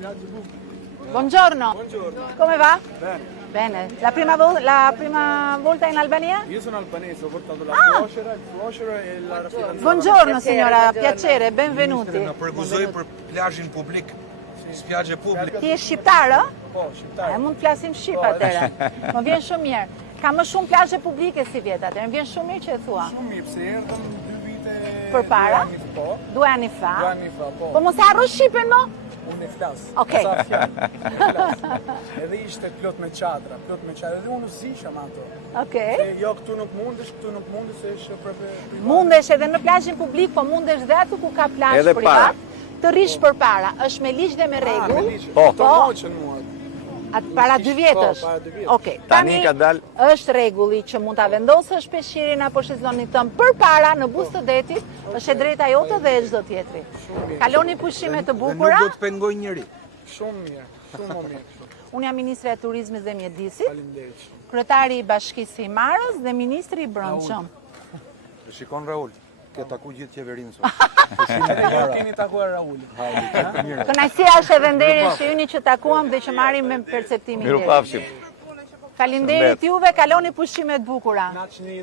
Buongiorno. Buongiorno. Come va? Bene. Bene. La prima volta in Albania? Io sono albanese, ho portato la suocera, il suocero e la fidanzata. Buongiorno signora, piacere, benvenuti. Na përgëzoj për plazhin publik, spjagje publik. Ti je shqiptar, ë? Po, shqiptar. Mund të flasim shqip atëherë. Më vjen shumë mirë. Ka më shumë plazhe publike si vjet atëherë. Më vjen shumë mirë që e thua. Shumë mirë, pse erdhëm 2 vite Përpara? 2 anni, po. 2 anni fa. 2 anni fa, po. Po mos e harro shqipen më? Unë e flas. Okej. Sa fjalë, e flas. Edhe ishte plot me çadra, edhe unë zisham ato. Okej. Se jo këtu nuk mundesh se është privat. Mundesh edhe në plazhin publik, po mundesh dhe aty ku ka plazh Edhe privat. Të rish përpara, është me ligj dhe me rregull. Po. To hoqën mua. Atë para 2 vjetësh. Po, para 2 vjetësh. Okej. Tani ka dal. Është rregulli që mund ta vendosësh peshqirin apo shezonin tëm përpara në buzë të detit, është e drejta jote dhe e çdo tjetri. Kaloni pushime të bukura. Nuk do të pengoj njëri. Shumë mirë, shumë më mirë. Unë jam ministre e turizmit dhe mjedisit, Faleminderit shumë. kryetari i Bashkisë së Himarës dhe ministri i brendshëm. Shikon Raul, ke taku gjithë qeverinë sot. Edhe ju keni takuar Raulin. Kënaqësia është edhe nderi shihuni që takuam dhe që marrim me perceptimin. Mirupafshim. Faleminderit juve, kaloni pushime të bukura. Na që një